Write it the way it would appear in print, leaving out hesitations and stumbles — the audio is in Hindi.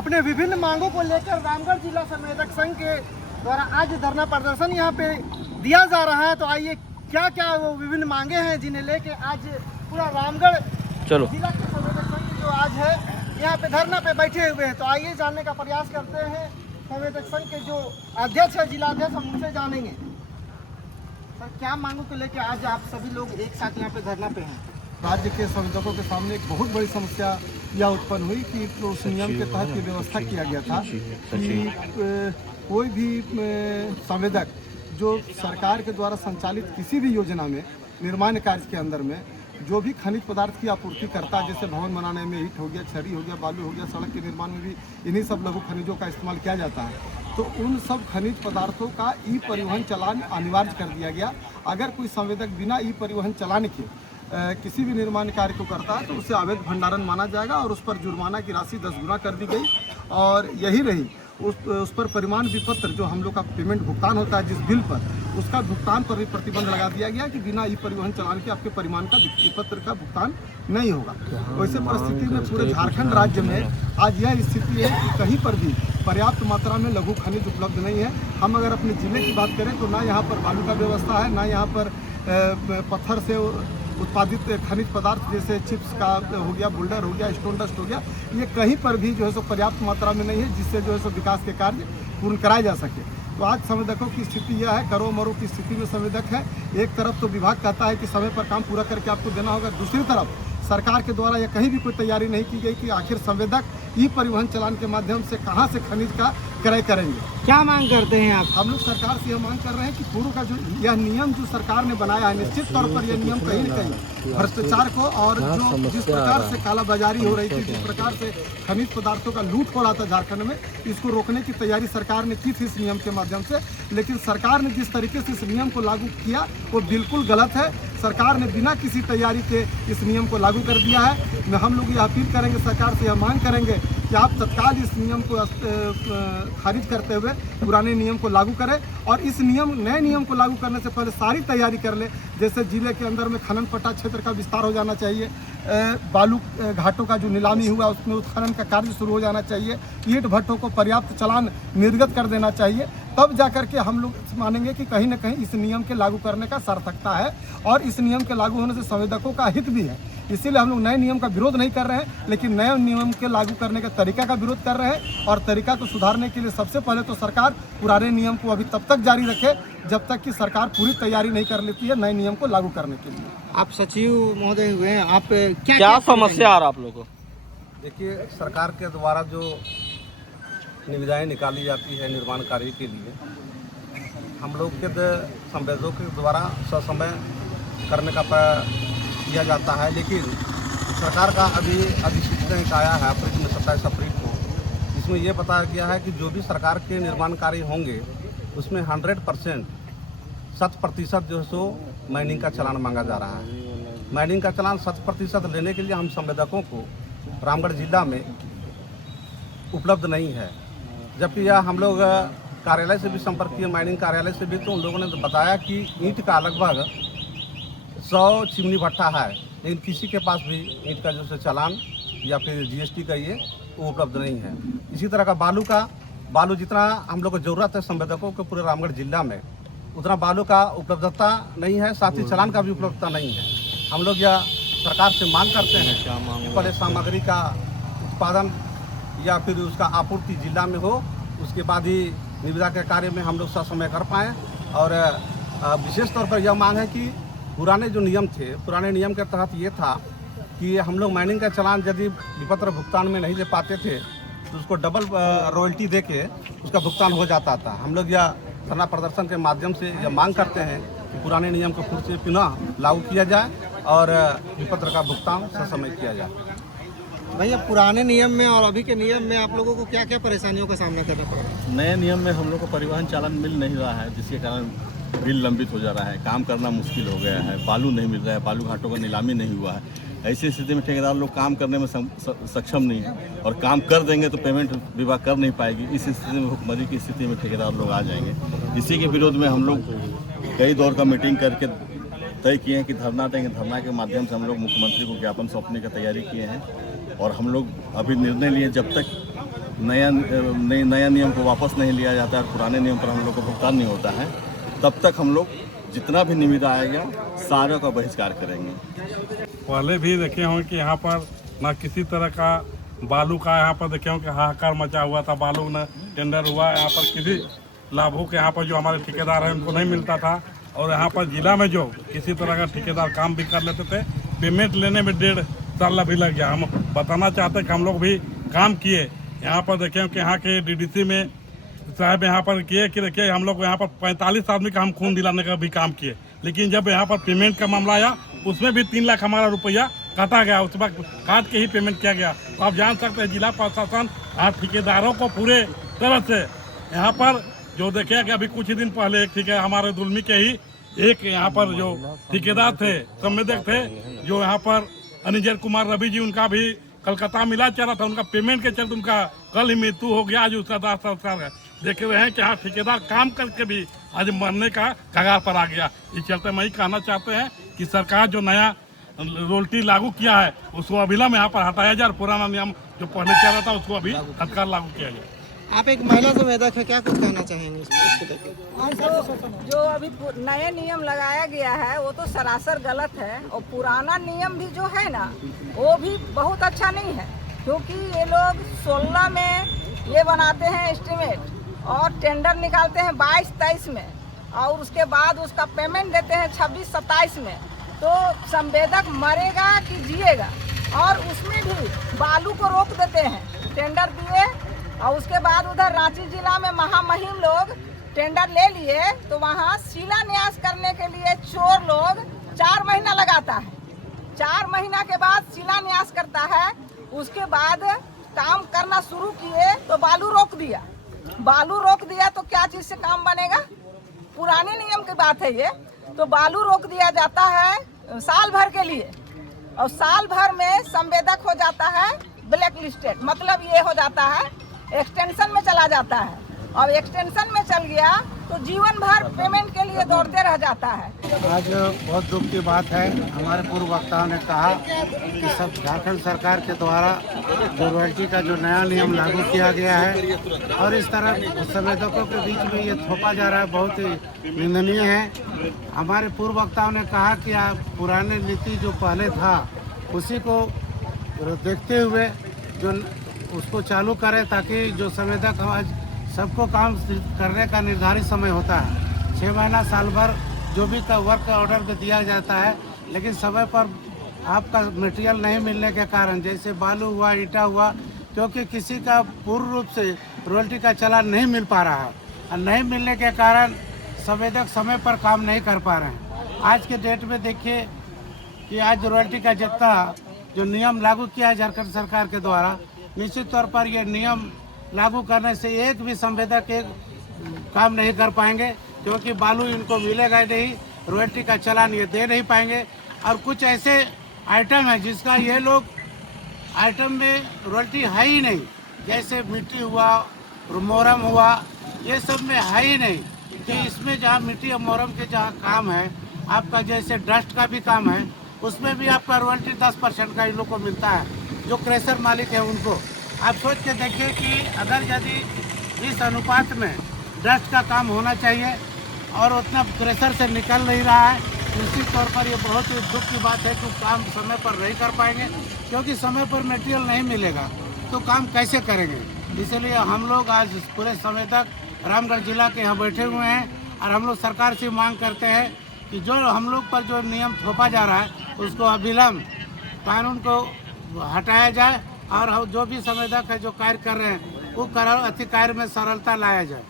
अपने विभिन्न मांगों को लेकर रामगढ़ जिला संवेदक संघ के द्वारा आज धरना प्रदर्शन यहाँ पे दिया जा रहा है। तो आइए क्या क्या वो विभिन्न मांगे हैं जिन्हें लेके आज पूरा रामगढ़ जिला के संवेदक संघ जो आज है यहाँ पे धरना पे बैठे हुए हैं। तो आइए जानने का प्रयास करते हैं संवेदक संघ के जो अध्यक्ष है, जिला अध्यक्ष, हम उनसे जानेंगे। सर, क्या मांगों को लेकर आज आप सभी लोग एक साथ यहाँ पे धरना पे हैं? राज्य के संवेदकों के सामने एक बहुत बड़ी समस्या यह उत्पन्न हुई कि उस नियम के तहत ये व्यवस्था किया गया था कि कोई भी संवेदक जो सरकार के द्वारा संचालित किसी भी योजना में निर्माण कार्य के अंदर में जो भी खनिज पदार्थ की आपूर्ति करता है, जैसे भवन बनाने में ईंट हो गया, छड़ी हो गया, बालू हो गया, सड़क के निर्माण में भी इन्हीं सब लघु खनिजों का इस्तेमाल किया जाता है। तो उन सब खनिज पदार्थों का ई परिवहन चालान अनिवार्य कर दिया गया। अगर कोई संवेदक बिना ई परिवहन चालान के किसी भी निर्माण कार्य को करता है तो उसे अवैध भंडारण माना जाएगा और उस पर जुर्माना की राशि 10 गुना कर दी गई। और यही रही उस पर परिमाण विपत्र जो हम लोग का पेमेंट भुगतान होता है जिस बिल पर, उसका भुगतान पर भी प्रतिबंध लगा दिया गया कि बिना ई परिवहन चालान के आपके परिमाण का विपत्र का भुगतान नहीं होगा। वैसे परिस्थिति में पूरे झारखंड राज्य में आज यह स्थिति है कि कहीं पर भी पर्याप्त मात्रा में लघु खनिज उपलब्ध नहीं है। हम अगर अपने जिले की बात करें तो ना यहाँ पर बालू का व्यवस्था है, ना यहाँ पर पत्थर से उत्पादित खनिज पदार्थ जैसे चिप्स का हो गया, बोल्डर हो गया, स्टोन डस्ट हो गया, ये कहीं पर भी जो है सो पर्याप्त मात्रा में नहीं है जिससे जो है सो विकास के कार्य पूर्ण कराए जा सके। तो आज संवेदकों की स्थिति यह है, करो मरो की स्थिति में संवेदक है। एक तरफ तो विभाग कहता है कि समय पर काम पूरा करके आपको देना होगा, दूसरी तरफ सरकार के द्वारा यह कहीं भी कोई तैयारी नहीं की गई कि आखिर संवेदक ई परिवहन चालान के माध्यम से कहां से खनिज का क्रय करेंगे। क्या मांग करते हैं आप? हम लोग सरकार से यह मांग कर रहे हैं कि पूर्व का जो यह नियम जो सरकार ने बनाया है, निश्चित तौर पर यह नियम कहीं न कहीं भ्रष्टाचार को और जो जिस प्रकार से कालाबाजारी हो रही थी, जिस प्रकार से खनिज पदार्थों का लूट हो रहा था झारखंड में, इसको रोकने की तैयारी सरकार ने की थी इस नियम के माध्यम से। लेकिन सरकार ने जिस तरीके से इस नियम को लागू किया वो बिल्कुल गलत है। सरकार ने बिना किसी तैयारी के इस नियम को लागू कर दिया है। हम लोग यह अपील करेंगे, सरकार से यह मांग करेंगे कि आप तत्काल इस नियम को खारिज करते हुए पुराने नियम को लागू करें और इस नए नियम को लागू करने से पहले सारी तैयारी कर ले। जैसे जिले के अंदर में खनन पट्टा क्षेत्र का विस्तार हो जाना चाहिए, बालू घाटों का जो नीलामी हुआ उसमें उत्खनन का कार्य शुरू हो जाना चाहिए, ईंट भट्टों को पर्याप्त चालान निर्गत कर देना चाहिए। तब जाकर के हम लोग मानेंगे कि कहीं न कहीं इस नियम के लागू करने का सार्थकता है और इस नियम के लागू होने से संवेदकों का हित भी है। इसीलिए हम लोग नए नियम का विरोध नहीं कर रहे हैं, लेकिन नए नियम के लागू करने का तरीका का विरोध कर रहे हैं। और तरीका को सुधारने के लिए सबसे पहले तो सरकार पुराने नियम को अभी तब तक जारी रखे जब तक कि सरकार पूरी तैयारी नहीं कर लेती है नए नियम को लागू करने के लिए। आप सचिव महोदय हुए हैं, आप क्या समस्या आ रहा आप लोगों को? देखिए, सरकार के द्वारा जो निविदाएं निकाली जाती है निर्माण कार्य के लिए, हम लोग के संवेदकों के द्वारा ससमय करने का किया जाता है। लेकिन सरकार का अभी अधिसूचना एक आया है अप्रैल में 27 अप्रैल को, जिसमें ये बताया गया है कि जो भी सरकार के निर्माण कार्य होंगे उसमें 100% 100% जो है सो माइनिंग का चालान मांगा जा रहा है। माइनिंग का चालान 100% लेने के लिए हम संवेदकों को रामगढ़ जिला में उपलब्ध नहीं है। जबकि यह हम लोग कार्यालय से भी संपर्क किए, माइनिंग कार्यालय से भी, तो उन लोगों ने बताया कि ईंट का लगभग 100 चिमनी भट्टा है, लेकिन किसी के पास भी ईंट का जो चालान या फिर GST का ये वो उपलब्ध नहीं है। इसी तरह का बालू जितना हम लोग को ज़रूरत है संवेदकों को पूरे रामगढ़ जिला में, उतना बालू का उपलब्धता नहीं है, साथ ही चालान का भी उपलब्धता नहीं है। हम लोग यह सरकार से मांग करते हैं कि पहले सामग्री का उत्पादन या फिर उसका आपूर्ति जिला में हो, उसके बाद ही निविदा के कार्य में हम लोग ससमय कर पाएँ। और विशेष तौर पर यह मांग है कि पुराने जो नियम थे, पुराने नियम के तहत ये था कि हम लोग माइनिंग का चालान यदि विपत्र भुगतान में नहीं दे पाते थे तो उसको डबल रॉयल्टी दे के उसका भुगतान हो जाता था। हम लोग यह धरना प्रदर्शन के माध्यम से यह मांग करते हैं कि पुराने नियम को फिर से पुनः लागू किया जाए और विपत्र का भुगतान ससमय किया जाए। भैया, पुराने नियम में और अभी के नियम में आप लोगों को क्या क्या परेशानियों का सामना करना पड़ा? नए नियम में हम लोग को परिवहन चालान मिल नहीं रहा है, जिसके कारण बिल लंबित हो जा रहा है, काम करना मुश्किल हो गया है, बालू नहीं मिल रहा है, बालू घाटों का नीलामी नहीं हुआ है। ऐसी स्थिति में ठेकेदार लोग काम करने में सक्षम नहीं है और काम कर देंगे तो पेमेंट विभाग कर नहीं पाएगी। इस स्थिति में भुखमरी की स्थिति में ठेकेदार लोग आ जाएंगे। इसी के विरोध में हम लोग कई दौर का मीटिंग करके तय किए हैं कि धरना देंगे। धरना के माध्यम से हम लोग मुख्यमंत्री को ज्ञापन सौंपने की तैयारी किए हैं और हम लोग अभी निर्णय लिए जब तक नया नियम को वापस नहीं लिया जाता है, पुराने नियम पर हम लोग को भुगतान नहीं होता है, तब तक हम लोग जितना भी निविदा आएगा सारे का बहिष्कार करेंगे। पहले भी देखे होंगे कि यहाँ पर ना किसी तरह का बालू का यहाँ पर देखे होंगे हाहाकार मचा हुआ था, बालू न टेंडर हुआ, यहाँ पर किसी लाभों के यहाँ पर जो हमारे ठेकेदार हैं उनको नहीं मिलता था। और यहाँ पर जिला में जो किसी तरह का ठेकेदार काम भी कर लेते थे, पेमेंट लेने में 1.5 साल अभी लग गया। हम बताना चाहते हैं कि हम लोग भी काम किए यहाँ पर, देखे कि यहाँ के डीडीसी में साहब यहाँ पर किए कि देखिए हम लोग यहाँ पर 45 आदमी का हम खून दिलाने का भी काम किए, लेकिन जब यहाँ पर पेमेंट का मामला आया उसमें भी 3 लाख हमारा रुपया काटा गया, उस वक्त काट के ही पेमेंट किया गया। तो आप जान सकते हैं जिला प्रशासन ठेकेदारों को पूरे तरह से यहाँ पर जो देखे कि अभी कुछ ही दिन पहले एक ठेकेदार हमारे दुलमी के ही एक यहाँ पर जो ठेकेदार थे, संवेदक थे, जो यहाँ पर अनिजर कुमार रवि जी, उनका भी कलकत्ता मिला चला था, उनका पेमेंट के चलते उनका कल ही मृत्यु हो गया। आज उसका दाह संस्कार है। देख रहे हैं कि हाँ ठेकेदार काम करके भी आज मरने का कगार पर आ गया। इस चलते मैं ही कहना चाहते हैं कि सरकार जो नया रॉयल्टी लागू किया है उसको अविलंब यहाँ पर हटाया जाए, पुराना नियम जो पहले चल रहा था उसको अभी तत्काल लागू किया जाए। आप एक महिला संवेदक है, क्या कुछ कहना चाहेंगे इसको लेकर? जो अभी नए नियम लगाया गया है वो तो सरासर गलत है, और पुराना नियम भी जो है ना वो भी बहुत अच्छा नहीं है, क्योंकि ये लोग 16 में ये बनाते हैं एस्टिमेट और टेंडर निकालते हैं 22-23 में, और उसके बाद उसका पेमेंट देते हैं 26-27 में। तो संवेदक मरेगा कि जिएगा, और उसमें भी बालू को रोक देते हैं। टेंडर दिए और उसके बाद उधर रांची जिला में महामहिम लोग टेंडर ले लिए, तो वहाँ शिलान्यास करने के लिए चोर लोग 4 महीना लगाता है। 4 महीना के बाद शिलान्यास करता है, उसके बाद काम करना शुरू किए तो बालू रोक दिया। बालू रोक दिया तो क्या चीज़ से काम बनेगा? पुराने नियम की बात है ये। तो बालू रोक दिया जाता है साल भर के लिए, और साल भर में संवेदक हो जाता है ब्लैक लिस्टेड, मतलब ये हो जाता है एक्सटेंशन में चला जाता है, और एक्सटेंशन में चल गया तो जीवन भर पेमेंट के लिए दौड़ते रह जाता है। आज बहुत दुख की बात है, हमारे पूर्व वक्ताओं ने कहा कि सब झारखंड सरकार के द्वारा जो रॉयल्टी का जो नया नियम लागू किया गया है और इस तरह संवेदकों के बीच में ये थोपा जा रहा है, बहुत ही निंदनीय है। हमारे पूर्व वक्ताओं ने कहा कि आप पुराने नीति जो पहले था उसी को देखते हुए जो उसको चालू करें, ताकि जो संवेदक आज सबको काम करने का निर्धारित समय होता है, 6 महीना साल भर जो भी वर्क ऑर्डर को दिया जाता है, लेकिन समय पर आपका मटेरियल नहीं मिलने के कारण, जैसे बालू हुआ, ईटा हुआ, क्योंकि किसी का पूर्ण रूप से रॉयल्टी का चालान नहीं मिल पा रहा है, और नहीं मिलने के कारण संवेदक समय पर काम नहीं कर पा रहे हैं। आज के डेट में देखिए कि आज रॉयल्टी का जितना जो नियम लागू किया है झारखंड सरकार के द्वारा, निश्चित तौर पर ये नियम लागू करने से एक भी संवेदक एक काम नहीं कर पाएंगे, क्योंकि बालू इनको मिलेगा नहीं, रॉयल्टी का चालान ये दे नहीं पाएंगे। और कुछ ऐसे आइटम है जिसका ये लोग आइटम में रॉयल्टी है ही नहीं, जैसे मिट्टी हुआ, मोरम हुआ, ये सब में है ही नहीं। कि इसमें जहाँ मिट्टी और मोरम के जहाँ काम है, आपका जैसे डस्ट का भी काम है, उसमें भी आपका रॉयल्टी 10% का इन लोग को मिलता है, जो क्रेशर मालिक है उनको। आप सोच के देखिए कि अगर यदि इस अनुपात में डस्ट का काम होना चाहिए और उतना क्रेशर से निकल नहीं रहा है, निश्चित तौर पर ये बहुत ही दुख की बात है कि काम समय पर नहीं कर पाएंगे, क्योंकि समय पर मटेरियल नहीं मिलेगा तो काम कैसे करेंगे। इसलिए हम लोग आज पूरे संवेदक रामगढ़ जिला के यहाँ बैठे हुए हैं, और हम लोग सरकार से मांग करते हैं कि जो हम लोग पर जो नियम थोपा जा रहा है उसको अविलंब कानून को हटाया जाए, और जो भी संवेदक है जो कार्य कर रहे हैं वो अति कार्य में सरलता लाया जाए।